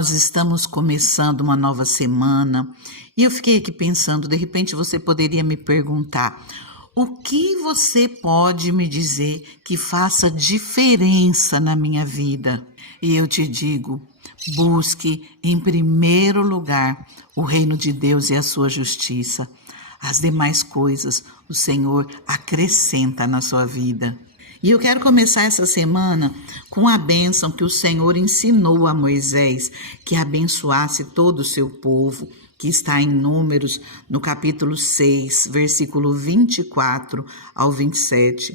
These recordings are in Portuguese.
Nós estamos começando uma nova semana e eu fiquei aqui pensando, de repente você poderia me perguntar: o que você pode me dizer que faça diferença na minha vida? E eu te digo: busque em primeiro lugar o reino de Deus e a sua justiça. As demais coisas o Senhor acrescenta na sua vida. E eu quero começar essa semana com a bênção que o Senhor ensinou a Moisés, que abençoasse todo o seu povo, que está em Números, no capítulo 6, versículo 24 ao 27.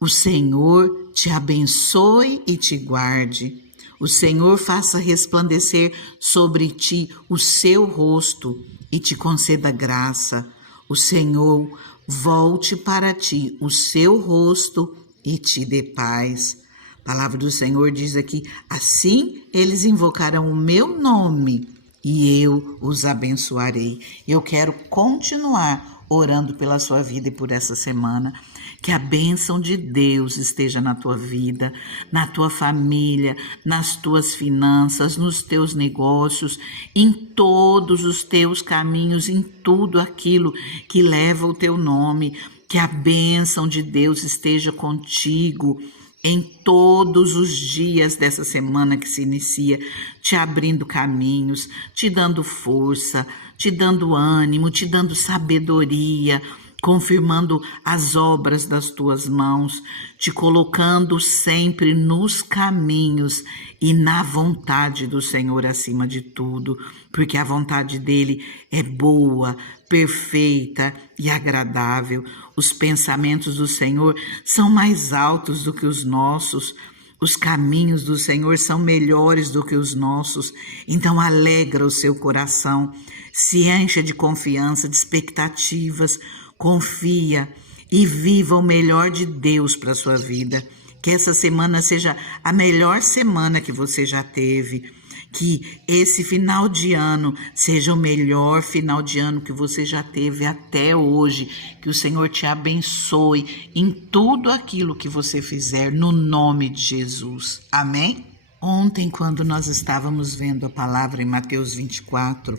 O Senhor te abençoe e te guarde. O Senhor faça resplandecer sobre ti o seu rosto e te conceda graça. O Senhor volte para ti o seu rosto e te dê paz. A palavra do Senhor diz aqui: assim eles invocarão o meu nome e eu os abençoarei. Eu quero continuar orando pela sua vida e por essa semana. Que a bênção de Deus esteja na tua vida, na tua família, nas tuas finanças, nos teus negócios, em todos os teus caminhos, em tudo aquilo que leva o teu nome. Que a bênção de Deus esteja contigo em todos os dias dessa semana que se inicia, te abrindo caminhos, te dando força, te dando ânimo, te dando sabedoria, confirmando as obras das tuas mãos, te colocando sempre nos caminhos e na vontade do Senhor acima de tudo, porque a vontade dele é boa, perfeita e agradável. Os pensamentos do Senhor são mais altos do que os nossos. Os caminhos do Senhor são melhores do que os nossos. Então alegra o seu coração, se encha de confiança, de expectativas, confia e viva o melhor de Deus para a sua vida. Que essa semana seja a melhor semana que você já teve. Que esse final de ano seja o melhor final de ano que você já teve até hoje. Que o Senhor te abençoe em tudo aquilo que você fizer, no nome de Jesus. Amém? Ontem, quando nós estávamos vendo a palavra em Mateus 24,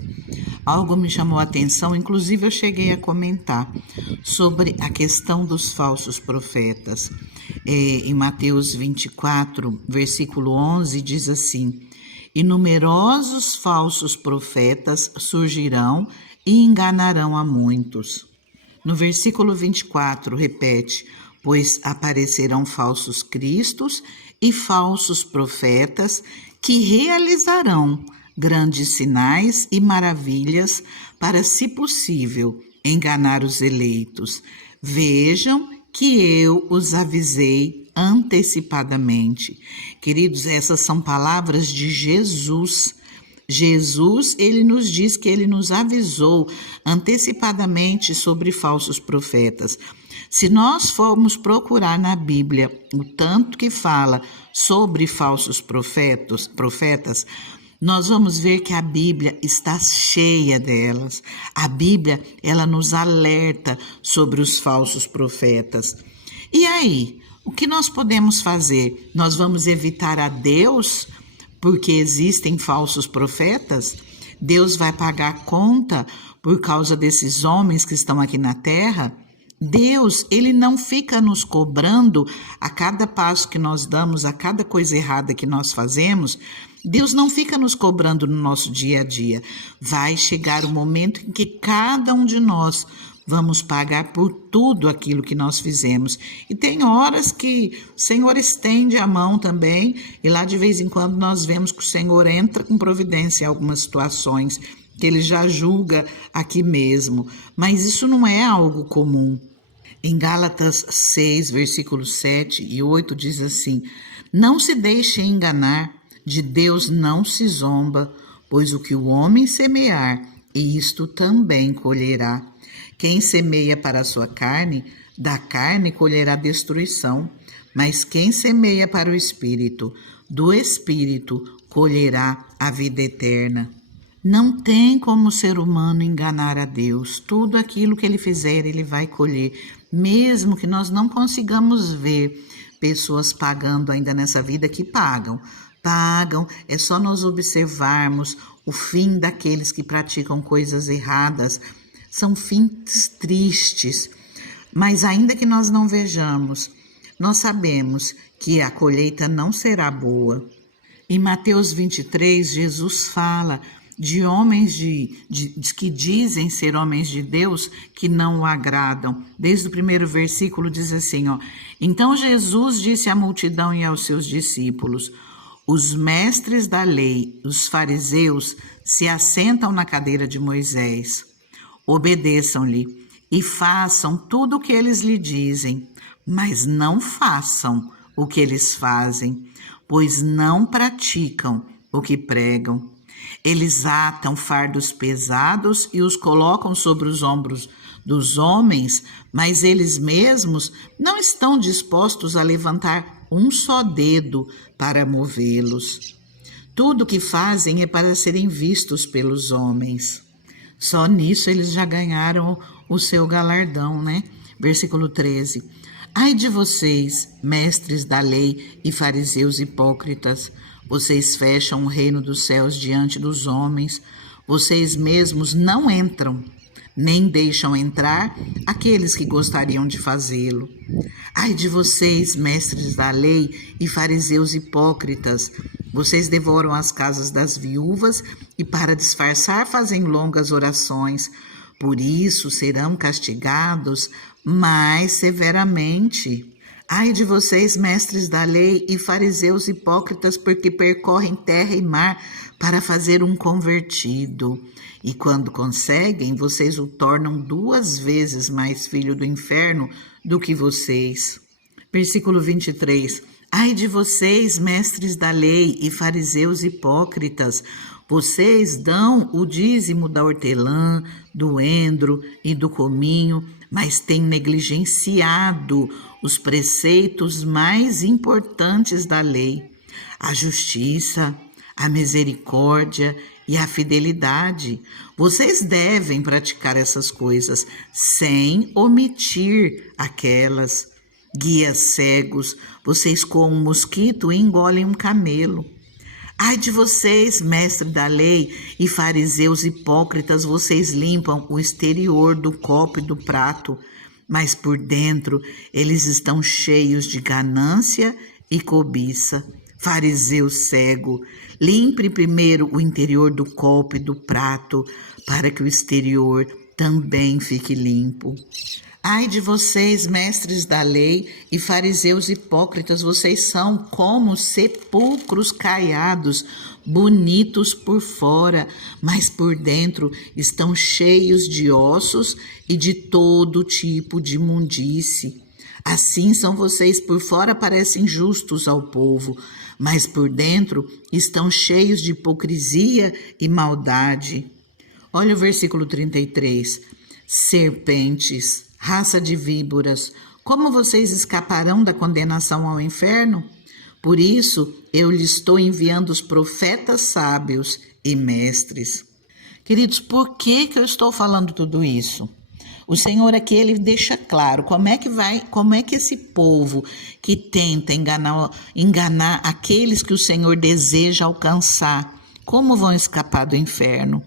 algo me chamou a atenção, inclusive eu cheguei a comentar sobre a questão dos falsos profetas. Em Mateus 24, versículo 11, diz assim: e numerosos falsos profetas surgirão e enganarão a muitos. No versículo 24, repete: pois aparecerão falsos cristos e falsos profetas que realizarão grandes sinais e maravilhas para, se possível, enganar os eleitos. Vejam que eu os avisei antecipadamente. Queridos, essas são palavras de Jesus. Jesus, ele nos diz que ele nos avisou antecipadamente sobre falsos profetas. Se nós formos procurar na Bíblia o tanto que fala sobre falsos profetas, nós vamos ver que a Bíblia está cheia delas. A Bíblia, ela nos alerta sobre os falsos profetas. E aí, o que nós podemos fazer? Nós vamos evitar a Deus porque existem falsos profetas? Deus vai pagar conta por causa desses homens que estão aqui na terra? Deus, ele não fica nos cobrando a cada passo que nós damos, a cada coisa errada que nós fazemos. Deus não fica nos cobrando no nosso dia a dia. Vai chegar o momento em que cada um de nós vamos pagar por tudo aquilo que nós fizemos. E tem horas que o Senhor estende a mão também, e lá de vez em quando nós vemos que o Senhor entra com providência em algumas situações, que ele já julga aqui mesmo. Mas isso não é algo comum. Em Gálatas 6, versículos 7 e 8 diz assim: não se deixe enganar, de Deus não se zomba, pois o que o homem semear, isto também colherá. Quem semeia para a sua carne, da carne colherá destruição, mas quem semeia para o Espírito, do Espírito colherá a vida eterna. Não tem como o ser humano enganar a Deus. Tudo aquilo que ele fizer, ele vai colher. Mesmo que nós não consigamos ver pessoas pagando ainda nessa vida, que pagam pagam. É só nós observarmos o fim daqueles que praticam coisas erradas. São fins tristes, mas ainda que nós não vejamos, nós sabemos que a colheita não será boa. Em Mateus 23, Jesus fala de homens que dizem ser homens de Deus que não o agradam. Desde o primeiro versículo diz assim, ó: Então Jesus disse à multidão e aos seus discípulos: Os mestres da lei, os fariseus, se assentam na cadeira de Moisés. Obedeçam-lhe e façam tudo o que eles lhe dizem, mas não façam o que eles fazem, pois não praticam o que pregam. Eles atam fardos pesados e os colocam sobre os ombros dos homens, mas eles mesmos não estão dispostos a levantar um só dedo para movê-los. Tudo o que fazem é para serem vistos pelos homens. Só nisso eles já ganharam o seu galardão, né? Versículo 13. Ai de vocês, mestres da lei e fariseus hipócritas, vocês fecham o reino dos céus diante dos homens, vocês mesmos não entram, nem deixam entrar aqueles que gostariam de fazê-lo. Ai de vocês, mestres da lei e fariseus hipócritas, vocês devoram as casas das viúvas e para disfarçar fazem longas orações. Por isso serão castigados mais severamente. Ai de vocês, mestres da lei e fariseus hipócritas, porque percorrem terra e mar para fazer um convertido. E quando conseguem, vocês o tornam 2 vezes mais filho do inferno do que vocês. Versículo 23. Ai de vocês, mestres da lei e fariseus hipócritas, vocês dão o dízimo da hortelã, do endro e do cominho, mas têm negligenciado os preceitos mais importantes da lei: a justiça, a misericórdia e a fidelidade. Vocês devem praticar essas coisas sem omitir aquelas. Guias cegos, vocês com um mosquito engolem um camelo. Ai de vocês, mestre da lei e fariseus hipócritas, vocês limpam o exterior do copo e do prato, mas por dentro eles estão cheios de ganância e cobiça. Fariseu cego, limpe primeiro o interior do copo e do prato, para que o exterior também fique limpo. Ai de vocês, mestres da lei e fariseus hipócritas, vocês são como sepulcros caiados, bonitos por fora, mas por dentro estão cheios de ossos e de todo tipo de imundície. Assim são vocês, por fora parecem justos ao povo, mas por dentro estão cheios de hipocrisia e maldade. Olha o versículo 33. Serpentes, raça de víboras, como vocês escaparão da condenação ao inferno? Por isso, eu lhes estou enviando os profetas sábios e mestres. Queridos, por que eu estou falando tudo isso? O Senhor aqui, ele deixa claro como é que esse povo que tenta enganar aqueles que o Senhor deseja alcançar, como vão escapar do inferno?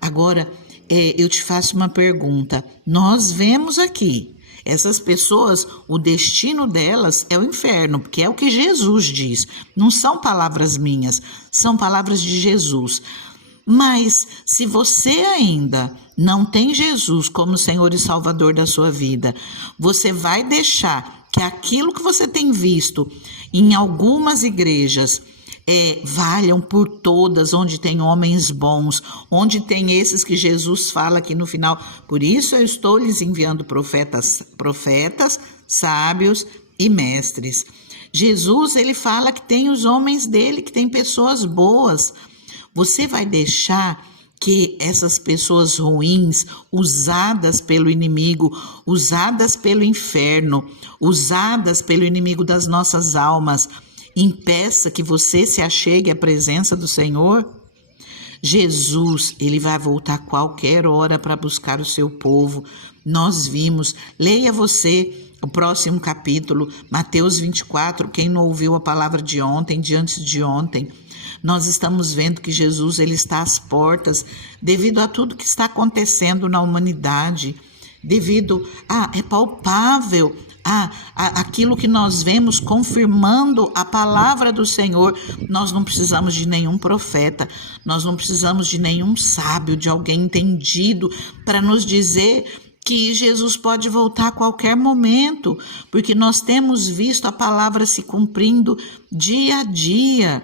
Agora, eu te faço uma pergunta. Nós vemos aqui, essas pessoas, o destino delas é o inferno, porque é o que Jesus diz. Não são palavras minhas, são palavras de Jesus. Mas se você ainda não tem Jesus como Senhor e Salvador da sua vida, você vai deixar que aquilo que você tem visto em algumas igrejas valham por todas, onde tem homens bons, onde tem esses que Jesus fala aqui no final. Por isso eu estou lhes enviando profetas, sábios e mestres. Jesus, ele fala que tem os homens dele, que tem pessoas boas. Você vai deixar que essas pessoas ruins, usadas pelo inimigo, usadas pelo inferno, usadas pelo inimigo das nossas almas, impeça que você se achegue à presença do Senhor? Jesus, ele vai voltar a qualquer hora para buscar o seu povo. Nós vimos, leia você o próximo capítulo, Mateus 24, quem não ouviu a palavra de ontem, de antes de ontem, nós estamos vendo que Jesus ele está às portas devido a tudo que está acontecendo na humanidade, devido é palpável aquilo que nós vemos confirmando a palavra do Senhor. Nós não precisamos de nenhum profeta, nós não precisamos de nenhum sábio, de alguém entendido para nos dizer que Jesus pode voltar a qualquer momento, porque nós temos visto a palavra se cumprindo dia a dia.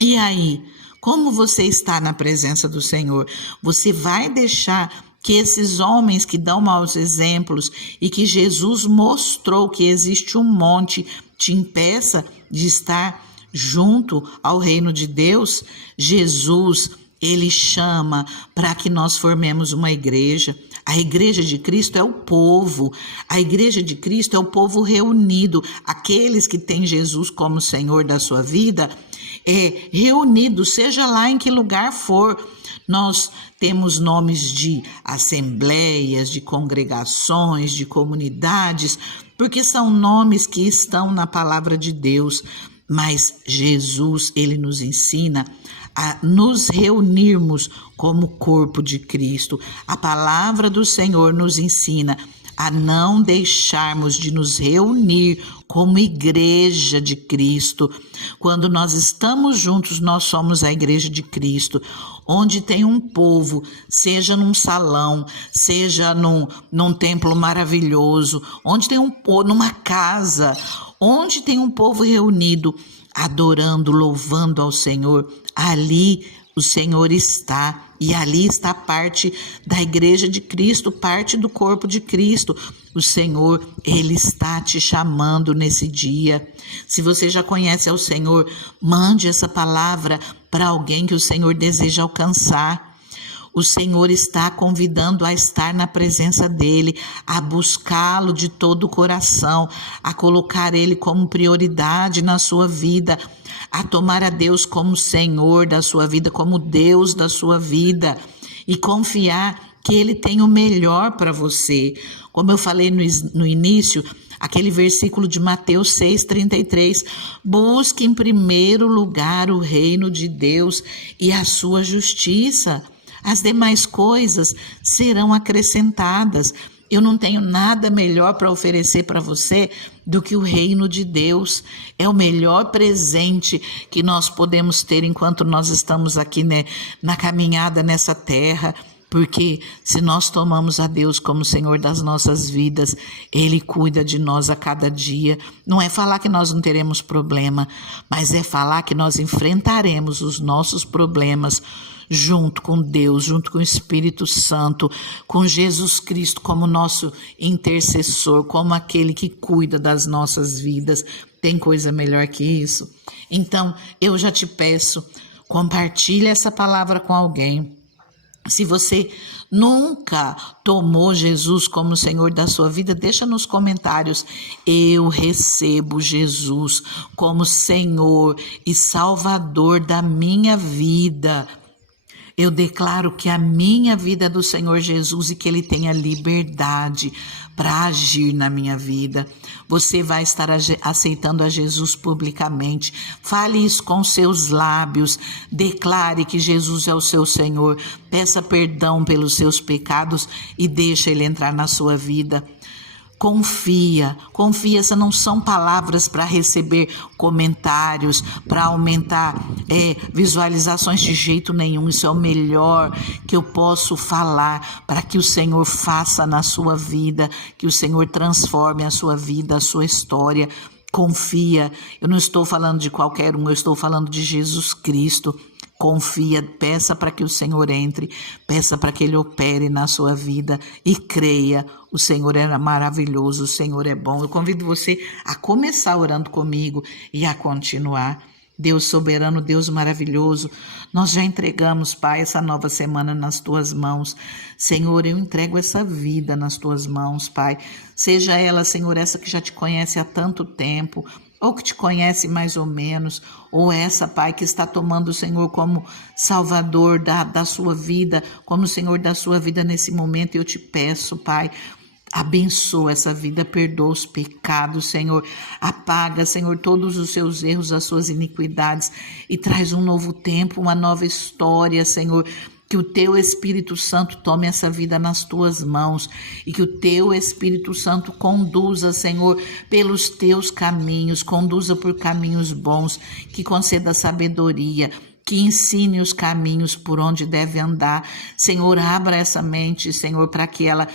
E aí, como você está na presença do Senhor? Você vai deixar que esses homens que dão maus exemplos e que Jesus mostrou que existe um monte te impeça de estar junto ao reino de Deus? Jesus, ele chama para que nós formemos uma igreja. A igreja de Cristo é o povo, a igreja de Cristo é o povo reunido, aqueles que têm Jesus como Senhor da sua vida, reunidos, seja lá em que lugar for. Nós temos nomes de assembleias, de congregações, de comunidades, porque são nomes que estão na palavra de Deus, mas Jesus, ele nos ensina a nos reunirmos como corpo de Cristo. A palavra do Senhor nos ensina a não deixarmos de nos reunir como igreja de Cristo. Quando nós estamos juntos, nós somos a igreja de Cristo, onde tem um povo, seja num salão, seja num templo maravilhoso, onde tem numa casa, onde tem um povo reunido, adorando, louvando ao Senhor. Ali o Senhor está, e ali está parte da igreja de Cristo, parte do corpo de Cristo. O Senhor, ele está te chamando nesse dia. Se você já conhece ao Senhor, mande essa palavra para alguém que o Senhor deseja alcançar. O Senhor está convidando a estar na presença dele, a buscá-lo de todo o coração, a colocar ele como prioridade na sua vida, a tomar a Deus como Senhor da sua vida, como Deus da sua vida, e confiar que ele tem o melhor para você. Como eu falei no início, aquele versículo de Mateus 6,33, busque em primeiro lugar o reino de Deus e a sua justiça. As demais coisas serão acrescentadas. Eu não tenho nada melhor para oferecer para você do que o reino de Deus. É o melhor presente que nós podemos ter enquanto nós estamos aqui, né, na caminhada nessa terra. Porque se nós tomamos a Deus como Senhor das nossas vidas, Ele cuida de nós a cada dia. Não é falar que nós não teremos problema, mas é falar que nós enfrentaremos os nossos problemas junto com Deus, junto com o Espírito Santo, com Jesus Cristo como nosso intercessor, como aquele que cuida das nossas vidas. Tem coisa melhor que isso? Então, eu já te peço, compartilhe essa palavra com alguém. Se você nunca tomou Jesus como Senhor da sua vida, deixa nos comentários: eu recebo Jesus como Senhor e Salvador da minha vida. Eu declaro que a minha vida é do Senhor Jesus e que Ele tenha liberdade para agir na minha vida. Você vai estar aceitando a Jesus publicamente. Fale isso com seus lábios. Declare que Jesus é o seu Senhor. Peça perdão pelos seus pecados e deixa Ele entrar na sua vida. Confia, essas não são palavras para receber comentários, para aumentar visualizações de jeito nenhum. Isso é o melhor que eu posso falar para que o Senhor faça na sua vida, que o Senhor transforme a sua vida, a sua história. Confia, eu não estou falando de qualquer um, eu estou falando de Jesus Cristo. Confia, peça para que o Senhor entre, peça para que Ele opere na sua vida e creia. O Senhor é maravilhoso, o Senhor é bom. Eu convido você a começar orando comigo e a continuar. Deus soberano, Deus maravilhoso, nós já entregamos, Pai, essa nova semana nas Tuas mãos. Senhor, eu entrego essa vida nas Tuas mãos, Pai. Seja ela, Senhor, essa que já te conhece há tanto tempo, ou que te conhece mais ou menos, ou essa, Pai, que está tomando o Senhor como Salvador da sua vida, como Senhor da sua vida nesse momento. Eu te peço, Pai, Abençoa essa vida, perdoa os pecados, Senhor. Apaga, Senhor, todos os seus erros, as suas iniquidades e traz um novo tempo, uma nova história, Senhor. Que o teu Espírito Santo tome essa vida nas tuas mãos e que o teu Espírito Santo conduza, Senhor, pelos teus caminhos, conduza por caminhos bons, que conceda sabedoria, que ensine os caminhos por onde deve andar. Senhor, abra essa mente, Senhor, para que ela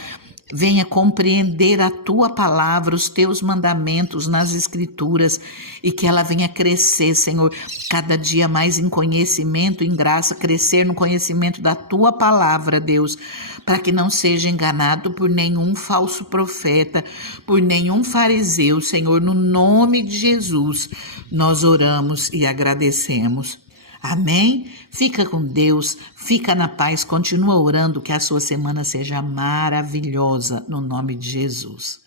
venha compreender a tua palavra, os teus mandamentos nas escrituras e que ela venha crescer, Senhor, cada dia mais em conhecimento, em graça, crescer no conhecimento da tua palavra, Deus, para que não seja enganado por nenhum falso profeta, por nenhum fariseu, Senhor, no nome de Jesus, nós oramos e agradecemos. Amém? Fica com Deus, fica na paz, continua orando que a sua semana seja maravilhosa, no nome de Jesus.